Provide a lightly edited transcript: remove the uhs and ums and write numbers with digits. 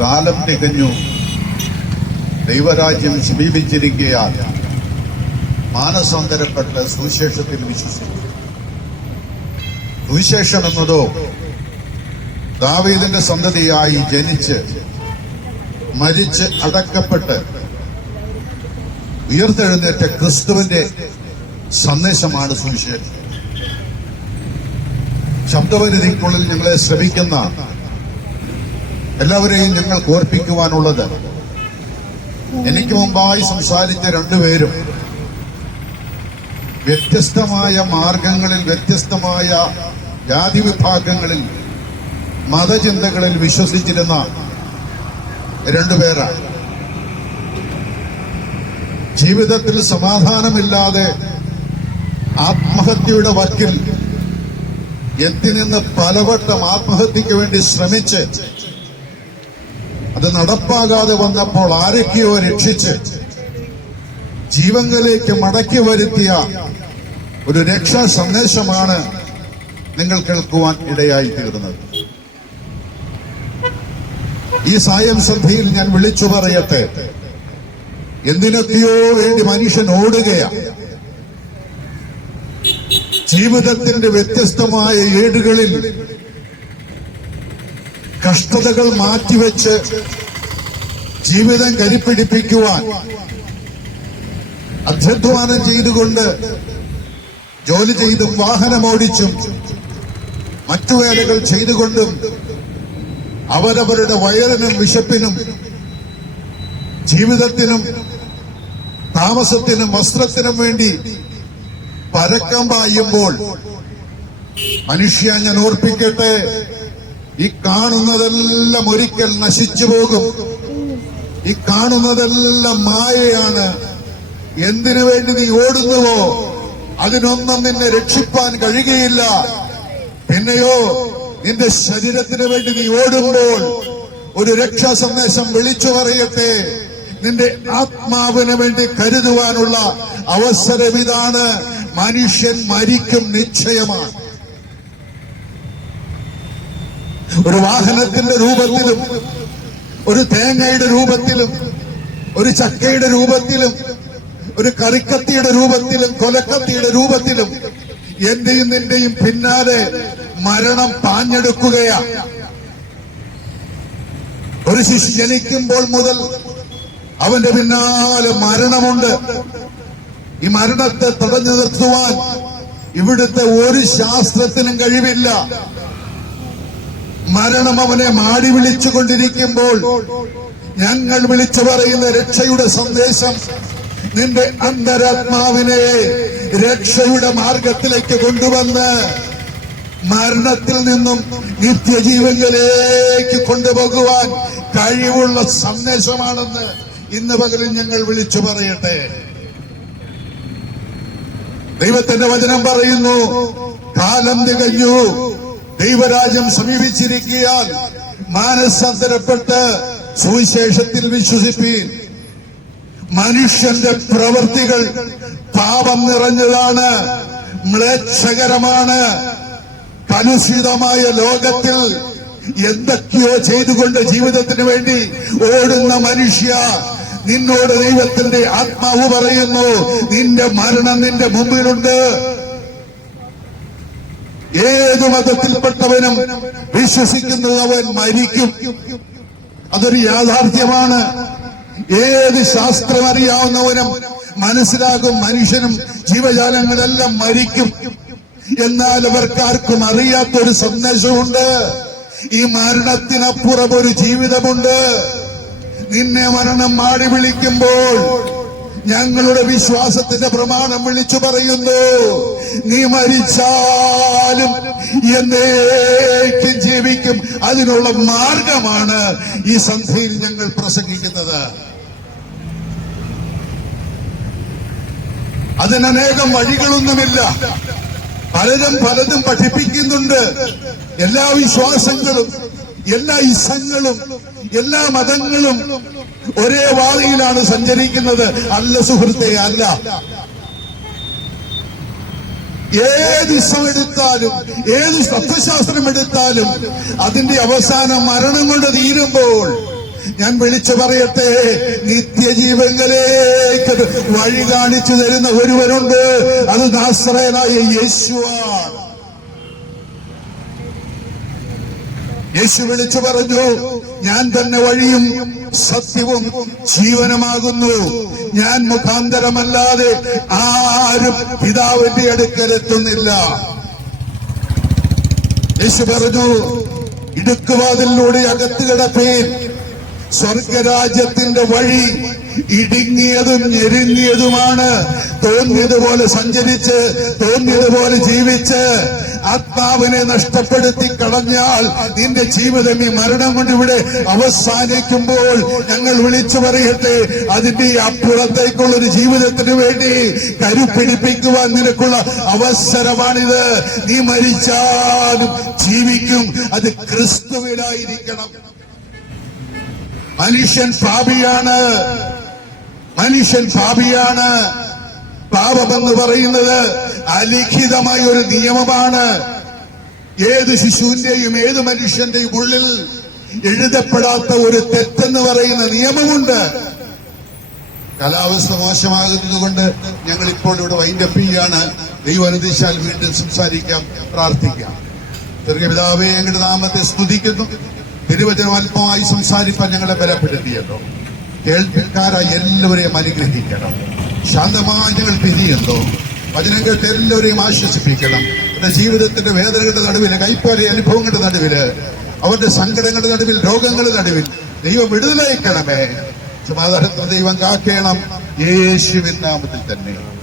കാലം തികഞ്ഞു, ദൈവരാജ്യം സമീപിച്ചിരിക്കയാൽ മാനസാന്തരപ്പെട്ട് സുവിശേഷത്തിൽ വിശ്വസിക്കും. സുവിശേഷം എന്നതോ ദാവീദിന്റെ സന്തതിയായി ജനിച്ച് മരിച്ച് അടക്കപ്പെട്ട് ഉയർത്തെഴുന്നേറ്റ ക്രിസ്തുവിന്റെ സന്ദേശമാണ് സുവിശേഷം. ശബ്ദപരിധിക്കുള്ളിൽ ഞങ്ങളെ ശ്രമിക്കുന്ന എല്ലാവരെയും ഞങ്ങൾക്ക് ഓർപ്പിക്കുവാനുള്ളത്, എനിക്ക് മുമ്പായി സംസാരിച്ച രണ്ടുപേരും വ്യത്യസ്തമായ മാർഗങ്ങളിൽ, വ്യത്യസ്തമായ ജാതി വിഭാഗങ്ങളിൽ, മതചിന്തകളിൽ വിശ്വസിച്ചിരുന്ന രണ്ടുപേരാണ്. ജീവിതത്തിൽ സമാധാനമില്ലാതെ ആത്മഹത്യയുടെ വക്കിൽ എത്തിനിന്ന് പലവട്ടം ആത്മഹത്യക്ക് വേണ്ടി ശ്രമിച്ച് അത് നടപ്പാകാതെ വന്നപ്പോൾ ആരൊക്കെയോ രക്ഷിച്ച് ജീവങ്ങളിലേക്ക് മടക്കി വരുത്തിയ ഒരു രക്ഷാ സന്ദേശമാണ് നിങ്ങൾ കേൾക്കുവാൻ ഇടയായി തീർന്നത്. ഈ സായം സന്ധ്യയിൽ ഞാൻ വിളിച്ചു പറയട്ടെ, എന്തിനൊക്കെയോ വേണ്ടി മനുഷ്യൻ ഓടുകയാണ്. ജീവിതത്തിന്റെ വ്യത്യസ്തമായ ഏടുകളിൽ കഷ്ടതകൾ മാറ്റിവെച്ച് ജീവിതം കരിപ്പിടിപ്പിക്കുവാൻ അധ്വാനം ചെയ്തുകൊണ്ട് ജോലി ചെയ്തും വാഹനമോടിച്ചും മറ്റു വേലകൾ ചെയ്തുകൊണ്ടും അവരവരുടെ വയറിനും വിശപ്പിനും ജീവിതത്തിനും താമസത്തിനും വസ്ത്രത്തിനും വേണ്ടി പരക്കം പായുമ്പോൾ മനുഷ്യ, ഞാൻ ഓർപ്പിക്കട്ടെ, ഈ കാണുന്നതെല്ലാം ഒരിക്കൽ നശിച്ചു പോകും. ഈ കാണുന്നതെല്ലാം മായയാണ്. എന്തിനു വേണ്ടി നീ ഓടുന്നുവോ അതിനൊന്നും നിന്നെ രക്ഷിപ്പാൻ കഴിയുകയില്ല. പിന്നെയോ നിന്റെ ശരീരത്തിന് വേണ്ടി നീ ഓടുമ്പോൾ ഒരു രക്ഷാ സന്ദേശം വിളിച്ചു പറയട്ടെ, നിന്റെ ആത്മാവിന് വേണ്ടി കരുതുവാനുള്ള അവസരം ഇതാണ്. മനുഷ്യൻ മരിക്കും, നിശ്ചയമാണ്. ഒരു വാഹനത്തിന്റെ രൂപത്തിലും, ഒരു തേങ്ങയുടെ രൂപത്തിലും, ഒരു ചക്കയുടെ രൂപത്തിലും, ഒരു കറിക്കത്തിയുടെ രൂപത്തിലും, കൊലക്കത്തിയുടെ രൂപത്തിലും എന്റെയും നിന്റെയും പിന്നാലെ മരണം പാഞ്ഞെടുക്കുകയാണ്. ഒരു ശിശു ജനിക്കുമ്പോൾ മുതൽ അവന്റെ പിന്നാലെ മരണമുണ്ട്. ഈ മരണത്തെ തടഞ്ഞു നിർത്തുവാൻ ഇവിടുത്തെ ഒരു ശാസ്ത്രത്തിനും കഴിവില്ല. മരണം അവനെ മാടി വിളിച്ചുകൊണ്ടിരിക്കുമ്പോൾ ഞങ്ങൾ വിളിച്ചു പറയുന്ന രക്ഷയുടെ സന്ദേശം നിന്റെ അന്തരാത്മാവിനെ രക്ഷയുടെ മാർഗത്തിലേക്ക് കൊണ്ടുവന്ന് മരണത്തിൽ നിന്നും നിത്യജീവനിലേക്ക് കൊണ്ടുപോകുവാൻ കഴിവുള്ള സന്ദേശമാണെന്ന് ഇന്ന് പകലിൽ ഞങ്ങൾ വിളിച്ചു പറയട്ടെ. ദൈവത്തിന്റെ വചനം പറയുന്നു, കാലം തികഞ്ഞു, ദൈവരാജ്യം സമീപിച്ചിരിക്കയാൽ മാനസാന്തരപ്പെട്ട് സുവിശേഷത്തിൽ വിശ്വസിപ്പീൻ. മനുഷ്യന്റെ പ്രവൃത്തികൾ പാപം നിറഞ്ഞതാണ്, മ്ലേച്ഛകരമാണ്. കലുഷിതമായ ലോകത്തിൽ എന്തൊക്കെയോ ചെയ്തുകൊണ്ട് ജീവിതത്തിന് വേണ്ടി ഓടുന്ന മനുഷ്യ, നിന്നോട് ദൈവത്തിന്റെ ആത്മാവ് പറയുന്നു, നിന്റെ മരണം നിന്റെ മുമ്പിലുണ്ട്. ഏതു മതത്തിൽപ്പെട്ടവനും വിശ്വസിക്കുന്നത് അവൻ മരിക്കും. അതൊരു യാഥാർത്ഥ്യമാണ്. ഏത് ശാസ്ത്രം അറിയാവുന്നവനും മനസ്സിലാകും, മനുഷ്യനും ജീവജാലങ്ങളെല്ലാം മരിക്കും. എന്നാൽ അവർക്കാർക്കും അറിയാത്തൊരു സന്ദേശമുണ്ട്. ഈ മരണത്തിനപ്പുറം ഒരു ജീവിതമുണ്ട്. നിന്നെ മരണം മാടി വിളിക്കുമ്പോൾ ഞങ്ങളുടെ വിശ്വാസത്തിന്റെ പ്രമാണം വിളിച്ചു പറയുന്നു, നീ മരിച്ചാലും എന്നേക്കും ജീവിക്കും. അതിനുള്ള മാർഗമാണ് ഈ സന്ധ്യയിൽ ഞങ്ങൾ പ്രസംഗിക്കുന്നത്. അതിനനേകം വഴികളൊന്നുമില്ല. പലരും പലതും പഠിപ്പിക്കുന്നുണ്ട്. എല്ലാ വിശ്വാസങ്ങളും, എല്ലാ ഇസങ്ങളും, എല്ലാ മതങ്ങളും ഒരേ വാളിയിലാണ് സഞ്ചരിക്കുന്നത്. അല്ല സുഹൃത്തെ, അല്ല. ഏത് ഇസം എടുത്താലും, ഏത് തത്വശാസ്ത്രം എടുത്താലും അതിന്റെ അവസാനം മരണം കൊണ്ട് തീരുമ്പോൾ ഞാൻ വിളിച്ചു പറയട്ടെ, നിത്യജീവങ്ങളിലേക്ക് വഴി കാണിച്ചു തരുന്ന ഒരുവനുണ്ട്. അത് നാസറേനായ യേശുവാണ്. യേശു വിളിച്ചു പറഞ്ഞു, ഞാൻ തന്നെ വഴിയും സത്യവും ജീവനുമാകുന്നു. ഞാൻ മുഖാന്തരമല്ലാതെ ആരും പിതാവിന്റെ അടുക്കലെത്തുന്നില്ല. യേശു പറഞ്ഞു, ഇടുക്കുവാതിലൂടെ അകത്ത് കിടപ്പേൻ. സ്വർഗരാജ്യത്തിന്റെ വഴി ഇടുങ്ങിയതും ഞെരുങ്ങിയതുമാണ്. തോന്നിയതുപോലെ സഞ്ചരിച്ച് തോന്നിയതുപോലെ ജീവിച്ച് ആത്മാവിനെ നഷ്ടപ്പെടുത്തി കളഞ്ഞാൽ നിന്റെ ജീവിതം ഈ മരണം കൊണ്ട് ഇവിടെ അവസാനിക്കുമ്പോൾ ഞങ്ങൾ വിളിച്ചു പറയട്ടെ, അതിന്റെ അപ്പുറത്തേക്കുള്ള ഒരു ജീവിതത്തിന് വേണ്ടി കരുപിടിപ്പിക്കുവാൻ നിനക്കുള്ള അവസരമാണിത്. നീ മരിച്ചാലും ജീവിക്കും. അത് ക്രിസ്തുവിലായിരിക്കണം. മനുഷ്യൻ പാപിയാണ്. മനുഷ്യൻ പാപിയാണ്. പാപമെന്ന് പറയുന്നത് അലിഖിതമായ ഒരു നിയമമാണ്. ഏത് ശിശുവിന്റെയും ഏത് മനുഷ്യന്റെയും ഉള്ളിൽ എഴുതപ്പെടാത്ത ഒരു തെറ്റെന്ന് പറയുന്ന നിയമമുണ്ട്. കാലാവസ്ഥ മോശമാകുന്നത് കൊണ്ട് ഞങ്ങൾ ഇപ്പോൾ ഇവിടെ വൈൻഡപ്പ് ചെയ്യാണ്. ദൈവം അനുവദിച്ചാൽ വീണ്ടും സംസാരിക്കാം, പ്രാർത്ഥിക്കാം. ചെറിയ പിതാവേ, ഞങ്ങളുടെ നാമത്തെ സ്തുതിക്കുന്നു. തിരുവചനം അല്പമായി സംസാരിക്കാൻ ഞങ്ങളെ ബലപ്പെടുത്തിയല്ലോ. കേൾക്കാരായി എല്ലാവരെയും അനുഗ്രഹിക്കണം. ശാന്തമായി ഞങ്ങൾ പിരിയുന്നു. വചനം കേട്ട് എല്ലാവരെയും ആശ്വസിപ്പിക്കണം. അവരുടെ ജീവിതത്തിന്റെ വേദനകളുടെ നടുവില്, കൈപ്പേറിയ അനുഭവങ്ങളുടെ നടുവില്, അവരുടെ സങ്കടങ്ങളുടെ നടുവിൽ, രോഗങ്ങളുടെ നടുവിൽ ദൈവം വിടുതലയക്കണമേ. സമാധാനത്തിന് ദൈവം കാക്കണം. യേശുവിൻ നാമത്തിൽ തന്നെ.